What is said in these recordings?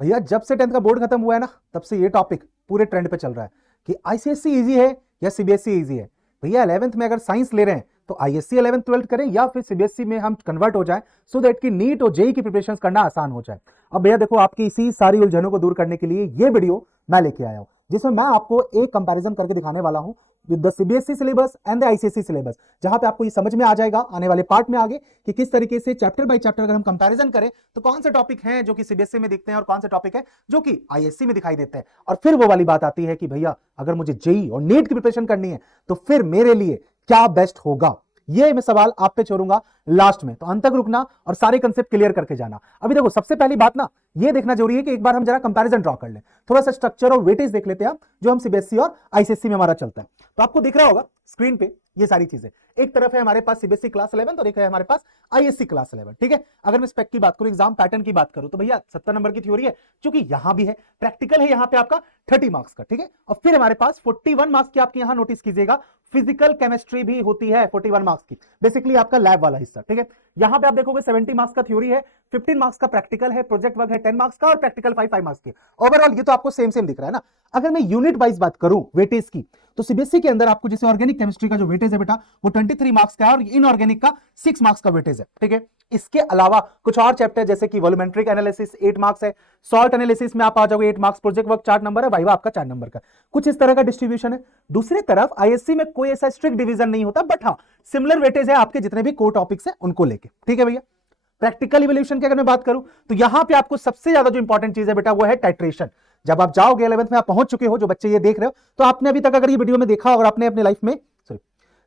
भैया जब से 10th का बोर्ड खत्म हुआ है ना, तब से ये टॉपिक पूरे ट्रेंड पे चल रहा है कि आईसीएससी इजी है या सीबीएसई इजी है। भैया 11th में अगर साइंस ले रहे हैं तो आईएससी 11th 12th करें या फिर सीबीएसई में हम कन्वर्ट हो जाए, सो दैट कि नीट और जेई की प्रिपरेशन करना आसान हो जाए। अब भैया देखो, आपकी इसी सारी उलझनों को दूर करने के लिए ये वीडियो मैं लेके आया हूं, जिसमें मैं आपको एक कंपैरिजन करके दिखाने वाला हूं with the CBSE syllabus and the ICSE syllabus, जहां पे आपको ये समझ में आ जाएगा आने वाले पार्ट में आगे कि किस तरीके से चैप्टर बाय चैप्टर अगर हम कंपैरिजन करें तो कौन से टॉपिक हैं जो कि सीबीएसई में दिखते हैं और कौन से टॉपिक है जो कि आईएससी में दिखाई देते हैं। और फिर वो वाली बात आती है कि भैया अगर मुझे जेई और नीट की प्रिपरेशन करनी है तो फिर मेरे लिए क्या बेस्ट होगा, ये मैं सवाल आप पे छोड़ूंगा लास्ट में, तो अंत तक रुकना और सारे कंसेप्ट क्लियर करके जाना। अभी देखो, सबसे पहली बात ना ये देखना जरूरी है कि एक बार हम जरा कंपैरिजन ड्रॉ कर लें, थोड़ा सा स्ट्रक्चर और वेटेज देख लेते हैं जो हम सीबीएसई और आईसीएससी में हमारा चलता है। तो आपको दिख रहा होगा स्क्रीन पे ये सारी चीजें, एक तरफ है हमारे पास सीबीएसई क्लास 11 और एक है हमारे पास आईएससी क्लास 11। ठीक है, अगर मैं स्पेक की बात करूं, एग्जाम पैटर्न की बात करूं, तो भैया 70 नंबर की थ्योरी है, क्योंकि यहां भी है प्रैक्टिकल है, यहां पे आपका 30 मार्क्स का। ठीक है, और फिर हमारे पास 41 मार्क्स की आपकी यहां नोटिस कीजिएगा फिजिकल केमिस्ट्री भी होती है 41 मार्क्स की, बेसिकली आपका लैब वाला हिस्सा। ठीक है, यहां पे आप देखोगे 70 मार्क्स का थ्योरी है, 15 मार्क्स का प्रैक्टिकल है, प्रोजेक्ट वर्क है 10 मार्क्स का और प्रैक्टिकल 5 मार्क्स की। ओवरऑल ये तो आपको सेम सेम दिख रहा है ना। अगर मैं यूनिट वाइज बात करूं वेटेज की, तो सीबीएसई के अंदर आपको जैसे ऑर्गेनिक केमिस्ट्री का जो वेटेज है बेटा वो 23 मार्क्स का है और इनऑर्गेनिक का 6 मार्क्स का वेटेज है। ठीक है, इसके अलावा कुछ और चैप्टर जैसे कि वॉल्यूमेट्रिक एनालिसिस 8 मार्क्स है, सॉल्ट एनालिसिस में आप आ जाओगे 8 मार्क्स, प्रोजेक्ट वर्क 4 नंबर है, वाइवा आपका 4 नंबर का। कुछ इस तरह का डिस्ट्रीब्यूशन है। दूसरी तरफ आईएससी में कोई ऐसा स्ट्रिक्ट डिवीजन नहीं होता, बट हाँ सिमिलर वेटेज है आपके जितने भी कोर टॉपिक्स है उनको लेके। ठीक है भैया, प्रैक्टिकल इवोल्यूशन की अगर मैं बात करूं तो यहां पे आपको सबसे ज्यादा जो इंपॉर्टेंट चीज है बेटा वो है टाइट्रेशन। जब आप जाओगे 11th में आप पहुंच चुके हो, जो बच्चे ये देख रहे हो, तो आपने अभी तक अगर ये वीडियो में देखा और आपने अपने लाइफ में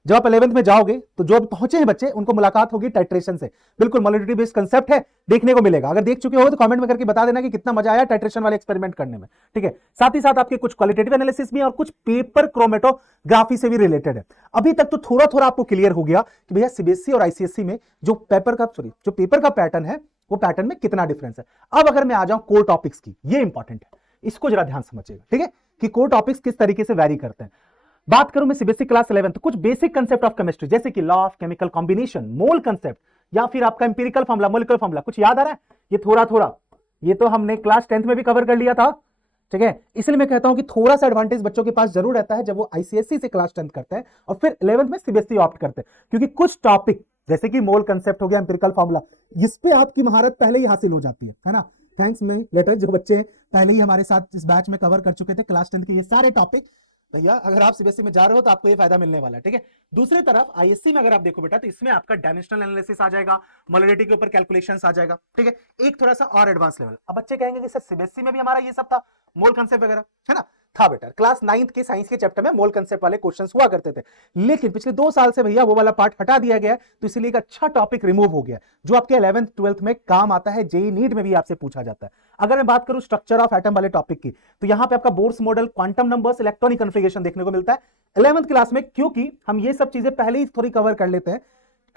जब आप 11th में जाओगे तो जो अभी पहुंचे हैं बच्चे उनको मुलाकात होगी टाइट्रेशन से। बिल्कुल मॉलिडिटी बेस्ड कंसेप्ट है, देखने को मिलेगा। अगर देख चुके हो तो कमेंट में करके बता देना कि कितना मजा आया टाइट्रेशन वाले एक्सपेरिमेंट करने में। ठीक है, साथ ही साथ आपके कुछ क्वालिटेटिव एनालिसिस भी और कुछ पेपर क्रोमेटोग्राफी से भी रिलेटेड है। अभी तक तो थोड़ा थोड़ा आपको क्लियर हो गया कि भैया सीबीएसई और आईसीएसई में जो पेपर का पैटर्न है वो पैटर्न में कितना डिफरेंस है। अब अगर मैं आ जाऊं कोर टॉपिक्स की, ये इंपॉर्टेंट है, इसको जरा ध्यान समझिएगा। ठीक है, कि कोर टॉपिक्स किस तरीके से वैरी करते हैं। बात करूं मैं सीबीएसई क्लास 11 तो कुछ बेसिक कंसेप्ट ऑफ केमिस्ट्री जैसे कि law of chemical combination, mole concept या फिर आपका इंपिरिकल फॉर्मूला, मोलिकुलर फॉर्मूला, कुछ याद आ रहा है? ये थोड़ा थोड़ा ये तो हमने क्लास 10th में भी कवर कर लिया था। ठीक है, इसलिए मैं कहता हूं कि थोड़ा सा एडवांटेज बच्चों के पास जरूर रहता है जब वो आईसीएसई से क्लास 10th करते हैं और फिर 11th में सीबीएसई ऑप्ट करते हैं, क्योंकि कुछ टॉपिक जैसे कि मोल कंसेप्ट हो गया, इंपिरिकल फॉर्मूला, इस पे आपकी महारत पहले ही हासिल हो जाती है ना। थैंक्स में लेटर, जो बच्चे पहले ही हमारे साथ इस बैच में कवर कर चुके थे क्लास 10th के ये सारे टॉपिक, भैया अगर आप सीबीएसई में जा रहे हो तो आपको ये फायदा मिलने वाला है। ठीक है, दूसरी तरफ आईएससी में अगर आप देखो बेटा तो इसमें आपका डायमेंशनल एनालिसिस आ जाएगा, मोलरिटी के ऊपर कैलकुलेशंस आ जाएगा। ठीक है, एक थोड़ा सा और एडवांस लेवल। अब बच्चे कहेंगे कि सर सीबीएसई में भी हमारा ये सब था, मोल कंसेप्ट वगैरह, है ना? था बेटा, क्लास 9th के साइंस के चैप्टर में मोल कंसेप्ट वाले क्वेश्चंस हुआ करते थे, लेकिन पिछले 2 साल से भैया वो वाला पार्ट हटा दिया गया है, तो इसलिए एक अच्छा टॉपिक रिमूव हो गया जो आपके 11th 12th में काम आता है, जेई नीट में भी आपसे पूछा जाता है। अगर मैं बात करूं स्ट्रक्चर ऑफ एटम वाले टॉपिक की, तो यहां पे आपका Bohr's model, quantum numbers, electronic configuration देखने को मिलता है 11th क्लास में, क्योंकि हम ये सब चीजें पहले ही थोड़ी कवर कर लेते हैं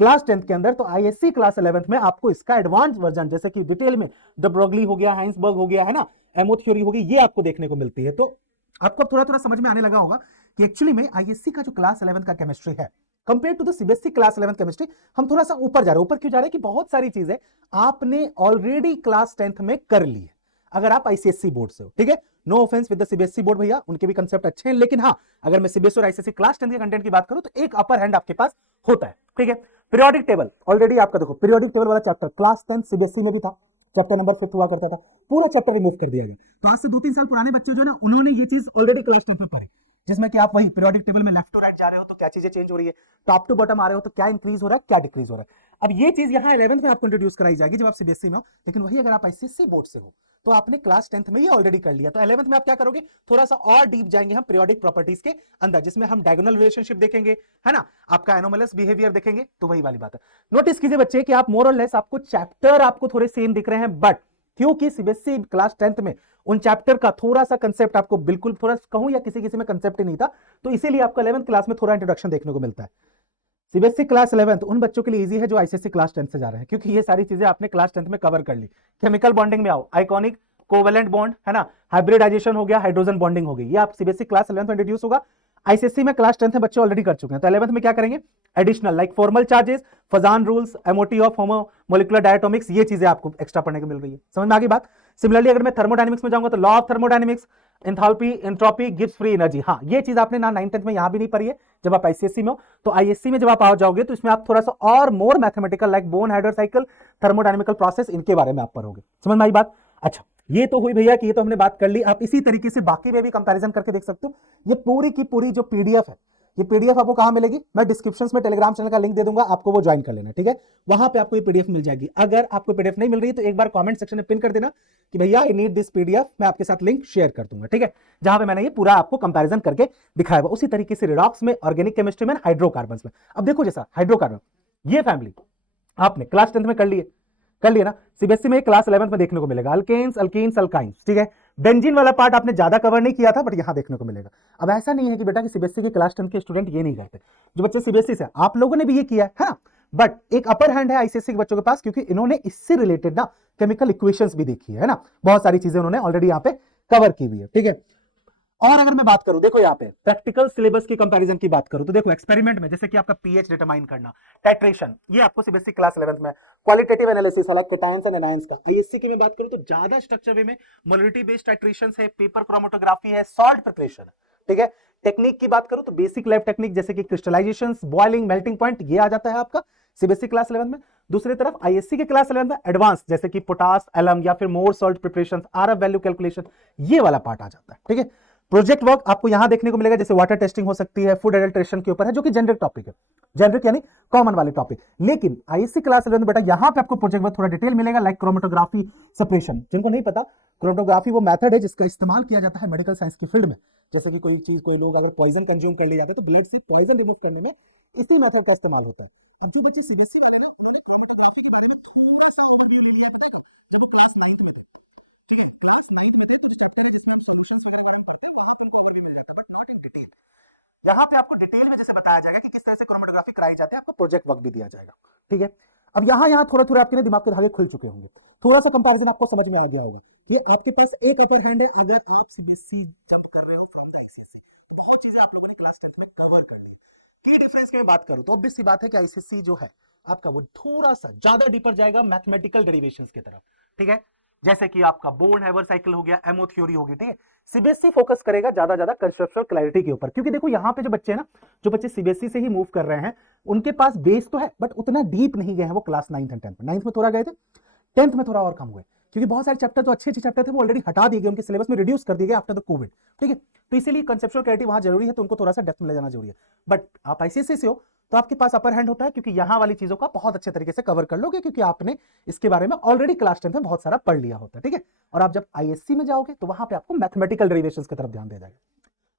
क्लास 10th के अंदर। तो आईएससी क्लास 11th में आपको इसका एडवांस वर्जन जैसे कि डिटेल में द ब्रोगली हो गया, हाइंसबर्ग हो गया, है ना, एमो थ्योरी हो गई, ये आपको देखने को मिलती है। तो आपको थोड़ा थोड़ा समझ में आने लगा होगा कि एक्चुअली में आईएससी का जो क्लास 11th का केमिस्ट्री है compare to the CBSE class 11th chemistry, हम थोड़ा सा ऊपर जा रहे हैं। ऊपर क्यों जा रहे हैं? कि बहुत सारी चीजें आपने ऑलरेडी क्लास 10th में कर ली है अगर आप आईसीएसई बोर्ड से हो। ठीक है, no offence with the CBSE board भैया, उनके भी कंसेप्ट अच्छे हैं, लेकिन हाँ अगर मैं सीबीएसई और आईसीएसई क्लास 10th के कंटेंट की बात करूं तो एक अपर हैंड आपके पास होता है। ठीक है, पीरियोडिक टेबल ऑलरेडी आपका देखो, पीरियोडिक टेबल वाला चैप्टर क्लास 10th सीबीएसई में भी था, चैप्टर नंबर 5 हुआ करता था, पूरा चैप्टर रिमूव कर दिया गया। तो आज से 2-3 साल पुराने बच्चे जो है ना, उन्होंने ये चीज ऑलरेडी क्लास 10th में पढ़ी, जिसमें कि आप वही पीरियोडिक टेबल में लेफ्ट टू राइट जा रहे हो तो क्या चीजें चेंज हो रही है, टॉप टू बॉटम आ रहे हो तो क्या इंक्रीज हो रहा है, क्या डिक्रीज हो रहा है। अब ये चीज यहाँ 11th में आपको इंट्रोड्यूस कराई जाएगी जब आप सीबीएसई में हो, लेकिन वही अगर आप आईसीएसई बोर्ड से हो तो आपने क्लास 10th में ये ऑलरेडी कर लिया। तो 11th में आप क्या करोगे, थोड़ा सा और डीप जाएंगे हम पीरियोडिक प्रॉपर्टीज के अंदर, जिसमें हम डायगोनल रिलेशनशिप देखेंगे, है ना, आपका एनोमलस बिहेवियर देखेंगे। तो वही वाली बात है। नोटिस कीजिए बच्चे कि आप मोर और लेस आपको चैप्टर आपको थोड़े सेम दिख रहे हैं, बट क्योंकि सीबीएसई क्लास 10th में उन चैप्टर का थोड़ा सा कंसेप्ट आपको बिल्कुल थोड़ा कहूं या किसी किसी में कंसेप्ट ही नहीं था, तो इसीलिए आपको 11th क्लास में थोड़ा इंट्रोडक्शन देखने को मिलता है। सीबीएसई क्लास 11th उन बच्चों के लिए इजी है जो आईसीएसई क्लास 10th से जा रहे हैं, क्योंकि ये सारी चीजें आपने क्लास 10th में कवर कर ली। केमिकल बॉन्डिंग में आओ, आइकॉनिक कोवेलेंट बॉन्ड, है ना, हाइब्रिडाइजेशन हो गया, हाइड्रोजन बॉन्डिंग हो गई, ये आप सीबीएसई क्लास 11th में इंट्रोड्यूस होगा। आईसीएसई में क्लास 10th में बच्चे ऑलरेडी कर चुके हैं, तो 11th में क्या करेंगे, additional like formal charges, Fajans rules, MOT of homo molecular diatomics, ये चीजें आपको एक्स्ट्रा पढ़ने को मिल रही है। समझ में आ गई बात? सिमिलरली अगर मैं थर्मोडायनेमिक्स में जाऊंगा तो law of thermodynamics, enthalpy entropy gives free energy. हाँ, ये चीज आपने ना 9th 10th में यहां भी नहीं पढ़ी है जब आप आईसीएससी में हो। तो आईएससी में जब आप आ जाओगे तो इसमें आप थोड़ा सा और more mathematical like Born hydro cycle, thermodynamical process, इनके बारे में आप पढ़ोगे। समझ में आई बात? अच्छा, ये तो हुई भैया कि ये तो हमने बात कर ली। आप इसी तरीके से बाकी में भी कंपैरिजन करके देख सकते हो। ये पूरी की पूरी जो पीडीएफ है, ये पीडीएफ आपको कहां मिलेगी? मैं डिस्क्रिप्शन में टेलीग्राम चैनल का लिंक दे दूंगा, आपको वो ज्वाइन कर लेना, ठीक है? वहां पे आपको ये पीडीएफ मिल जाएगी। अगर आपको पीडीएफ नहीं मिल रही है तो एक बार कमेंट सेक्शन में पिन कर देना कि भैया आई नीड दिस पीडीएफ, मैं आपके साथ लिंक शेयर कर दूंगा, ठीक है? जहां पे मैंने ये पूरा आपको कंपैरिजन करके दिखाया हुआ। उसी तरीके से रिडॉक्स में, ऑर्गेनिक केमिस्ट्री में, हाइड्रोकार्बन में। अब देखो जैसा हाइड्रोकार्बन, ये फैमिली आपने क्लास 10th में कर लिया ना। सीबीएसई में क्लास 11th में देखने को मिलेगा अल्केन्स, अल्कीन्स, अल्काइंस, ठीक है? बेंजीन वाला पार्ट आपने ज्यादा कवर नहीं किया था, बट यहां देखने को मिलेगा। अब ऐसा नहीं है कि बेटा कि सीबीएसई के क्लास 10th के स्टूडेंट ये नहीं करते, जो बच्चे सीबीएसई से, आप लोगों ने भी ये किया है ना? बट एक अपर हैंड है आईसीएसई के बच्चों के पास, क्योंकि इन्होंने इससे रिलेटेड ना केमिकल इक्वेशंस भी देखी है ना, बहुत सारी चीजें उन्होंने ऑलरेडी यहाँ पे कवर की हुई है, ठीक है? और अगर मैं बात करूं, देखो यहाँ पे प्रैक्टिकल सिलेबस की कंपैरिजन की बात करूं तो देखो एक्सपेरिमेंट में जैसे कि आपका पीएच डिटरमाइन करना, टाइट्रेशन, ये आपको सीबीएसई क्लास 11th में, क्वालिटेटिव एनालिसिस है लाइक केटायंस एंड एनायंस का। आईएससी की मैं बात करूं तो ज्यादा स्ट्रक्चर वे में मोलरिटी बेस्ड टाइट्रेशन है, पेपर क्रोमेटोग्राफी है, सॉल्ट प्रिपरेशन, ठीक है? टेक्निक की बात करूं तो बेसिक लैब टेक्निक जैसे कि क्रिस्टलाइजेशन, बॉइलिंग, मेल्टिंग पॉइंट, ये आ जाता है आपका सीबीएसई क्लास 11 में। दूसरी तरफ आईएससी के क्लास 11 में एडवांस जैसे कि पोटास, एलम या फिर more salt preparation, RF value calculation, ये वाला पार्ट आ जाता है, ठीक है? प्रोजेक्ट वर्क आपको यहां देखने को मिलेगा, जैसे वाटर टेस्टिंग हो सकती है, फूड एडल्ट्रेशन के ऊपर है, जो कि जेनरिक टॉपिक है, जेनरिक यानी कॉमन वाले टॉपिक। लेकिन आईएससी क्लास 11 में बेटा यहां पे आपको प्रोजेक्ट वर्क थोड़ा डिटेल मिलेगा, लाइक क्रोमेटोग्राफी सेपरेशन। जिनको नहीं पता, क्रोमेटोग्राफी वो मेथड है जिसका इस्तेमाल किया जाता है मेडिकल साइंस की फील्ड में। जैसे कि कोई चीज, कोई लोग अगर पॉइजन कंज्यूम कर ले जाते हैं तो ब्लड से पॉइजन रिमूव करने में इसी मेथड का इस्तेमाल होता है। अब जो बच्चे सीबीएसई वाले हैं उन्होंने क्रोमेटोग्राफी के बारे में थोड़ा सा ओवरव्यू ले लिया था जब वो क्लास 9th में, क्लास 9th में था तो चैप्टर जिसमें हम सॉल्यूशंस वाले बारे में पढ़ते हैं वहां पर ओवरव्यू मिल जाता है, बट नॉट इन डिटेल। यहाँ पे आपको डिटेल में जैसे बताया जाएगा कि किस तरह से क्रोमेटोग्राफी कराई जाती है, आपको प्रोजेक्ट वर्क भी दिया जाएगा, ठीक है? अब यहाँ थोड़ा थोड़ा आपके दिमाग के धागे खुल चुके होंगे, थोड़ा सा कंपैरिजन आपको समझ में आ गया होगा कि आपके पास एक अपर हैंड है अगर आप सीबीएसई जंप कर रहे हो फ्रॉम द आईसीएसई, तो बहुत चीजें आप लोगों ने क्लास 10th में कवर कर ली। की डिफरेंस की बात करूं तो ऑब्वियस सी बात है कि आईसीएसई जो है आपका वो थोड़ा सा ज्यादा डीपर जाएगा मैथमेटिकल डेरिवेशंस की तरफ, ठीक है? जैसे कि आपका बोर्न हैवर साइकिल हो गया, एमओ थ्योरी होगी, ठीक है? सीबीएसई फोकस करेगा ज्यादा ज्यादा कंसेप्चुअल क्लैरिटी के ऊपर, क्योंकि देखो यहाँ पे जो बच्चे ना, जो बच्चे सीबीएसई से ही मूव कर रहे हैं, उनके पास बेस तो है बट उतना डीप नहीं गए हैं वो क्लास 9th एंड 10th में। 9th में थोड़ा गए थे, 10th में थोड़ा और कम हुए, क्योंकि बहुत सारे चैप्टर जो अच्छे अच्छे चैप्टर थे वो ऑलरेडी हटा दिए गए, उनके सिलेबस में रिड्यूस कर दिए गए आफ्टर द कोविड, ठीक है? तो इसीलिए कंसेप्चुअल क्लैरिटी वहां जरूरी है, तो उनको थोड़ा सा डेप्थ में ले जाना जरूरी है। बट आप आईसीएसई से हो तो आपके पास अपर हैंड होता है, क्योंकि यहां वाली चीजों का बहुत अच्छे तरीके से कवर कर लोगे, क्योंकि आपने इसके बारे में ऑलरेडी क्लास 10th में बहुत सारा पढ़ लिया होता है, ठीक है? और आप जब आईएससी में जाओगे तो वहां पे आपको मैथमेटिकल डेरिवेशंस की तरफ ध्यान दिया जाएगा।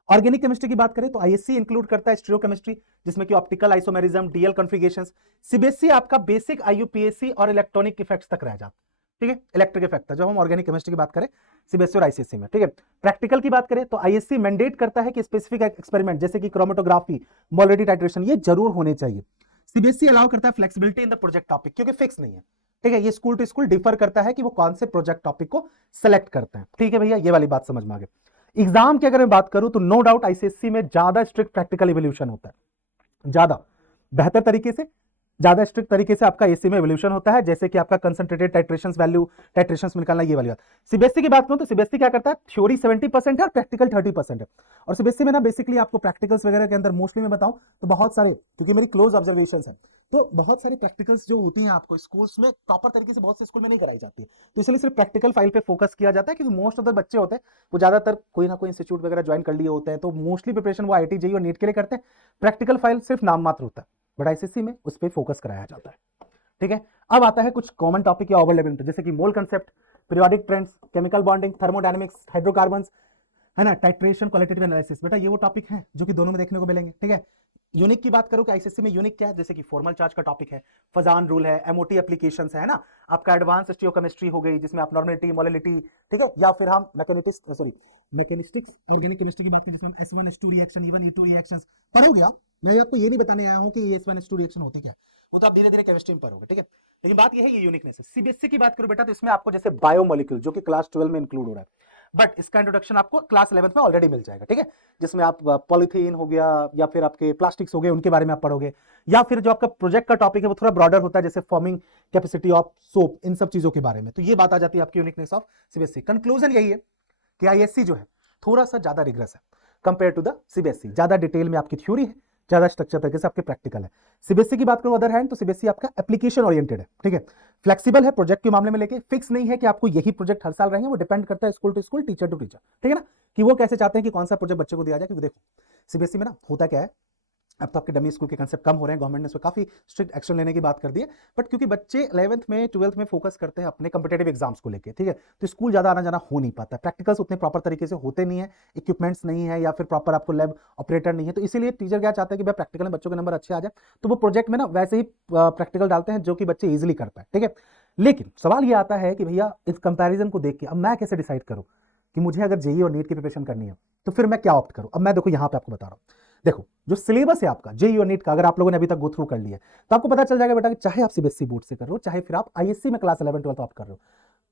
ऑर्गेनिक केमिस्ट्री की बात करें तो आईएससी इंक्लूड करता है स्टीरियोकेमिस्ट्री, जिसमें कि optical isomerism, DL configurations. CBSE आपका बेसिक आईयूपीएसी और इलेक्ट्रॉनिक इफेक्ट्स तक रह जाता है, ठीक है? इलेक्ट्रिक इफेक्ट था जब हम ऑर्गेनिक केमिस्ट्री की बात करें सीबीएसई और आईसीएसई में, ठीक है? प्रैक्टिकल की बात करें तो आईएससी मैंडेट करता है कि स्पेसिफिक एक्सपेरिमेंट जैसे कि क्रोमेटोग्राफी, मोलरिटी टाइट्रेशन, ये जरूर होने चाहिए। सीबीएसई अलाउ करता है flexibility in the project topic, क्योंकि फिक्स नहीं है, ठीक है? ये स्कूल टू स्कूल डिफर करता है कि वो कौन से प्रोजेक्ट टॉपिक को सिलेक्ट करते हैं, ठीक है भैया? ये वाली बात समझ में आ गई। एग्जाम की अगर मैं बात करूं तो नो डाउट आईसीएसई में ज्यादा स्ट्रिक्ट प्रैक्टिकल इवोल्यूशन होता है, ज्यादा बेहतर तरीके से, ज्यादा स्ट्रिक्ट तरीके से आपका एसी में एवोल्यूशन होता है, जैसे कि आपका कंसंट्रेटेड टाइट्रेशंस वैल्यू, टाइट्रेशंस में निकालना, ये वाली बात। सीबीएसई की बात करूं तो सीबीएसई क्या करता है, थ्योरी 70% है और प्रैक्टिकल 30% है। और सीबीएसई में ना बेसिकली आपको प्रैक्टिकल्स वगैरह के अंदर मोस्टली मैं बताऊं तो बहुत सारे, क्योंकि मेरी क्लोज ऑब्जर्वेशन है, तो बहुत सारी प्रैक्टिकल्स जो होती हैं आपको स्कूल्स में प्रॉपर तरीके से बहुत से स्कूल में नहीं कराई जाती है, तो इसलिए सिर्फ प्रैक्टिकल फाइल पे फोकस किया जाता है, क्योंकि मोस्ट ऑफ द बच्चे होते हैं वो ज्यादातर कोई ना कोई इंस्टीट्यूट वगैरह ज्वाइन कर लिए होते हैं, तो मोस्टली प्रिपरेशन वो आईटी जेईई और नीट के लिए करते हैं। प्रैक्टिकल फाइल सिर्फ नाम मात्र होता है, बट आईसीएसई में उस पर फोकस कराया जाता है, ठीक है? अब आता है कुछ कॉमन टॉपिक या ओवरलैपिंग, जैसे कि मोल concept, periodic trends, chemical bonding, thermodynamics, hydrocarbons, है ना, टाइट्रेशन, क्वालिटेटिव एनालिसिस। बेटा ये वो टॉपिक हैं जो कि दोनों में देखने को मिलेंगे, ठीक है? यूनिक की बात करूं कि आईसीएसई में यूनिक क्या है, जैसे कि फॉर्मल चार्ज का टॉपिक है, फजान रूल है, एमओटी एप्लीकेशंस है ना, आपका एडवांस स्टीरियोकेमिस्ट्री हो गई जिसमें आप नॉर्मेलिटी, मोलैलिटी, ठीक है? या फिर हम मैकेनिस्टिक्स ऑर्गेनिक केमिस्ट्री की बात करें जिसमें हम S1S2 रिएक्शन, E1E2 रिएक्शंस पढ़ोगे आप। मैं आपको ये नहीं बताने आया हूं कि ये S1S2 रिएक्शन होते क्या, वो तो आप धीरे धीरे केमिस्ट्री में पढ़ोगे, ठीक है? लेकिन बात ये है, ये यूनिकनेस है। सीबीएसई की बात करूं बेटा तो इसमें आपको जैसे बायोमोलिक्यूल, जो कि क्लास 12 में इंक्लूड हो रहा है, बट इसका इंट्रोडक्शन आपको क्लास 11th में ऑलरेडी मिल जाएगा, ठीक है, जिसमें आप पॉलीथीन हो गया या फिर आपके प्लास्टिक्स हो गए उनके बारे में आप पढ़ोगे, या फिर जो आपका प्रोजेक्ट का टॉपिक है वो थोड़ा ब्रॉडर होता है, जैसे फॉर्मिंग कैपेसिटी ऑफ सोप, इन सब चीजों के बारे में। तो ये बात आ जाती है आपकी यूनिकनेस ऑफ सीबीएसई। कंक्लूजन यही है कि आईएससी जो है थोड़ा सा ज्यादा रिग्रेस है कंपेयर टू द सीबीएसई, ज्यादा डिटेल में आपकी थ्योरी है, ज्यादा स्ट्रक्चर तरीके से आपके प्रैक्टिकल है। सीबीएसई की बात करूं अदर हैंड, तो सीबीएसई आपका एप्लीकेशन ओरिएंटेड है, ठीक है, फ्लेक्सिबल है प्रोजेक्ट के मामले में, लेके फिक्स नहीं है कि आपको यही प्रोजेक्ट हर साल रहेंगे, वो डिपेंड करता है school to school, teacher to teacher, ठीक है ना, कि वो कैसे चाहते हैं कि कौन सा प्रोजेक्ट बच्चे को दिया जाए। क्योंकि देखो सीबीएसई में ना होता क्या है, अब तो आपके डमी स्कूल के कंसेप्ट कम हो रहे हैं, गवर्नमेंट ने उसमें काफी स्ट्रिक्ट एक्शन लेने की बात कर दी है, बट क्योंकि बच्चे 11th में 12th में फोकस करते हैं अपने कम्पिटेटिव एग्जाम्स को लेकर, ठीक है, तो स्कूल ज्यादा आना जाना हो नहीं पाता, प्रैक्टिकल्स उतने प्रॉपर तरीके से होते नहीं है, इक्विपमेंट्स नहीं है, या फिर प्रॉपर आपको लैब ऑपरेटर नहीं है, तो इसीलिए टीचर क्या चाहते हैं कि भाई प्रैक्टिकल में बच्चों के नंबर अच्छे आ जाए, तो वो प्रोजेक्ट में ना वैसे ही प्रैक्टिकल डालते हैं जो कि बच्चे ईजिली कर पाए, ठीक है। लेकिन सवाल ये आता है कि भैया इस कंपैरिजन को देख के अब मैं कैसे डिसाइड करूं कि मुझे अगर जेईई और नीट की प्रिपरेशन करनी है तो फिर मैं क्या ऑप्ट करूं। अब मैं देखो यहां पे आपको बता रहा हूं, देखो जो सिलेबस है आपका जेईई और नीट का, अगर आप लोगों ने अभी तक गो थ्रू कर लिया है तो आपको पता चल जाएगा बेटा कि चाहे आप सीबीएसई बोर्ड से कर रहे हो, चाहे फिर आप आईएससी में क्लास 11 12 ऑप्ट कर रहे हो,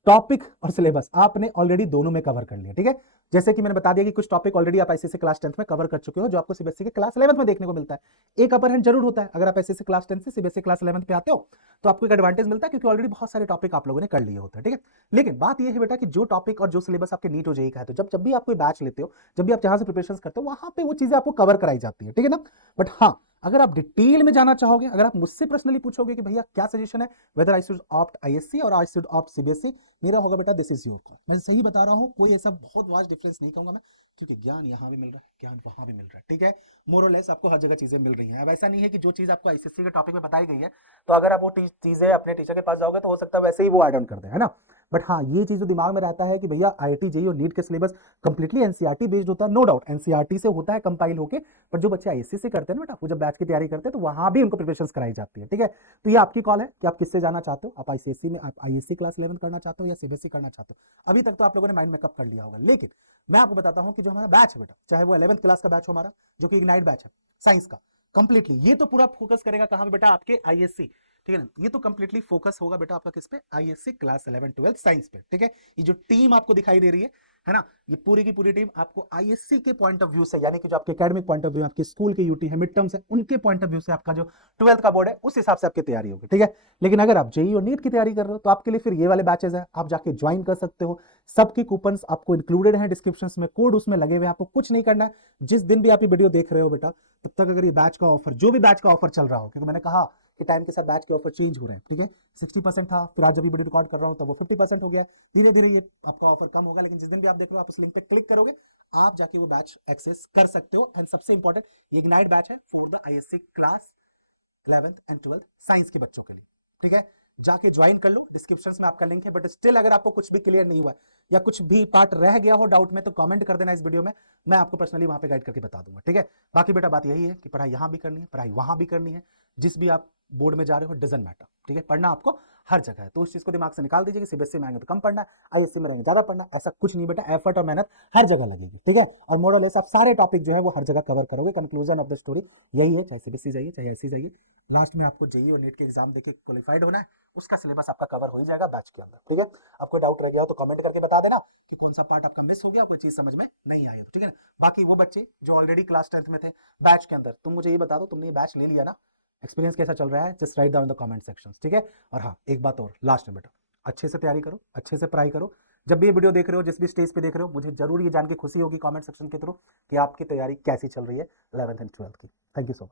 टॉपिक और सिलेबस आपने ऑलरेडी दोनों में कवर कर लिया, ठीक है। जैसे कि मैंने बता दिया कि कुछ टॉपिक ऑलरेडी आप आईसीएसई क्लास 10th में कवर कर चुके हो, जो आपको सीबीएसई के क्लास 11th में देखने को मिलता है। एक अपर हैंड जरूर होता है, अगर आप आईसीएसई क्लास 10 से सीबीएसई क्लास 11th पे आते हो तो आपको एक एडवांटेज मिलता है, क्योंकि ऑलरेडी बहुत सारे टॉपिक आप लोगों ने कर लिए होते हैं, ठीक है। लेकिन बात यह है बेटा कि जो टॉपिक और जो सिलेबस आपके नीट हो जेईई का है, तो जब भी आप कोई बैच लेते हो, जब भी आप जहां से प्रिपरेशन करते हो, वहां पे वो चीजें आपको कवर कराई जाती है, ठीक है ना। बट हाँ, अगर आप डिटेल में जाना चाहोगे, अगर आप मुझसे पर्सनली पूछोगे कि भैया क्या सजेशन है, whether I should opt ISC और आई शुड ऑप्ट सीबीएसई, मेरा होगा बेटा दिस इज योर कॉल। मैं सही बता रहा हूं, कोई ऐसा बहुत वास्ट डिफरेंस नहीं कहूंगा मैं, क्योंकि ज्ञान यहाँ भी मिल रहा है, ज्ञान वहां भी मिल रहा है, ठीक है। मोर और लेस आपको हर जगह चीजें मिल रही हैं। अब ऐसा नहीं है कि जो चीज आपको आईसीएससी के टॉपिक में बताई गई है, तो अगर आप वो चीजें अपने टीचर के पास जाओगे तो हो सकता है वैसे ही वो ऐड ऑन कर दे, है ना। बट हाँ, ये चीज जो दिमाग में रहता है कि भैया आईआईटी जेईई और नीट के सिलेबस कंप्लीटली एनसीईआरटी बेस्ड होता है, नो डाउट एनसीईआरटी से होता है कंपाइल होके, पर जो बच्चे आईएससी से करते हैं ना बेटा, वो जब बैच की तैयारी करते हैं तो वहां भी उनको प्रिपरेशन कराई जाती है, ठीक है। तो ये आपकी कॉल है कि आप किससे जाना चाहते हो, आप आईसीएससी में आप आईएससी क्लास 11 करना चाहते हो या सीबीएसई करना चाहते हो। अभी तक तो आप लोगों ने माइंड मेकअप कर लिया होगा, लेकिन मैं आपको बताता हूं कि जो हमारा बैच है बेटा, चाहे वो 11th क्लास का बैच हो हमारा, जो कि इग्नाइट बैच है साइंस का, कंप्लीटली ये तो पूरा फोकस करेगा कहां पे बेटा, आपके आईएससी, ठीक है ना। ये तो कंप्लीटली फोकस होगा बेटा आपका किस पे, आईएससी क्लास 11 12 साइंस पे, ठीक है। ये जो टीम आपको दिखाई दे रही है ना, ये पूरी की पूरी टीम आपको आईएससी के पॉइंट ऑफ व्यू से, यानी कि जो आपके एकेडमिक पॉइंट ऑफ व्यू, आपके स्कूल के यूटी है, मिड टर्म्स है, उनके पॉइंट ऑफ व्यू से आपका जो 12th का बोर्ड है उस हिसाब से आपकी तैयारी होगी, ठीक है। लेकिन अगर आप जेईई और नीट की तैयारी कर रहे हो तो आपके लिए फिर ये वाले बैचेस है, आप जाके ज्वाइन कर सकते हो, सबके कूपन्स आपको इंक्लूडेड हैं डिस्क्रिप्शन में, कोड उसमें लगे हुए हैं, आपको कुछ नहीं करना है। जिस दिन भी आप ये वीडियो देख रहे हो बेटा, तब तक अगर ये बैच का ऑफर, जो भी बैच का ऑफर चल रहा हो, क्योंकि मैंने कहा कि टाइम के साथ बैच के ऑफर चेंज हो रहे हैं, ठीक है, 60% था, फिर आज जब ये वीडियो रिकॉर्ड कर रहा हूं तब वो 50% हो गया, धीरे धीरे ये आपका ऑफर कम होगा, लेकिन जिस दिन भी आप देख रहे हो आप उस लिंक पे क्लिक करोगे, आप जाके वो बैच एक्सेस कर सकते हो। एंड सबसे इंपॉर्टेंट, ये इग्नाइट बैच है for the ISC class 11th and 12th science के बच्चों के लिए, ठीक है। जाके ज्वाइन कर लो, डिस्क्रिप्शन में आपका लिंक है। बट स्टिल अगर आपको कुछ भी क्लियर नहीं हुआ या कुछ भी पार्ट रह गया हो डाउट में, तो कमेंट कर देना इस वीडियो में, मैं आपको पर्सनली वहां पे गाइड करके बता दूंगा, ठीक है। बाकी बेटा बात यही है कि पढ़ाई यहां भी करनी है, पढ़ाई वहां भी करनी है, जिस भी आप बोर्ड में जा रहे हो डजंट मैटर, ठीक है, पढ़ना आपको हर जगह है। तो उस चीज को दिमाग से निकाल दीजिए कि सीबीएसई में आएंगे तो कम पढ़ना है, आईएससी में रहेंगे ज्यादा पढ़ना, ऐसा कुछ नहीं बेटा, एफर्ट और मेहनत हर जगह लगेगी, ठीक है। और मोर और लेस आप सारे टॉपिक जो है वो हर जगह कवर करोगे। कंक्लूजन ऑफ द स्टोरी यही है, चाहे सीबीएसई जाइए चाहे आईएससी जाइए, लास्ट में आपको जेईई और नीट के एग्जाम देके क्वालिफाइड होना है, उसका सिलेबस आपका कवर हो ही जाएगा बैच के अंदर, ठीक है। आपको डाउट रह गया हो तो कमेंट करके बता देना कि कौन सा पार्ट आपका मिस हो गया, कोई चीज समझ में नहीं आई हो, ठीक है ना। बाकी वो बच्चे जो ऑलरेडी क्लास 10th में थे बैच के अंदर, तुम मुझे ये बता दो तुमने ये बैच ले लिया ना, एक्सपीरियंस कैसा चल रहा है, just write down the comment sections, ठीक है। और हाँ, एक बात और लास्ट में बेटा, अच्छे से तैयारी करो, अच्छे से पढ़ाई करो। जब भी ये वीडियो देख रहे हो, जिस भी स्टेज पे देख रहे हो, मुझे जरूर ये जान के खुशी होगी कमेंट सेक्शन के थ्रू कि आपकी तैयारी कैसी चल रही है 11th एंड 12th की। Thank you so much.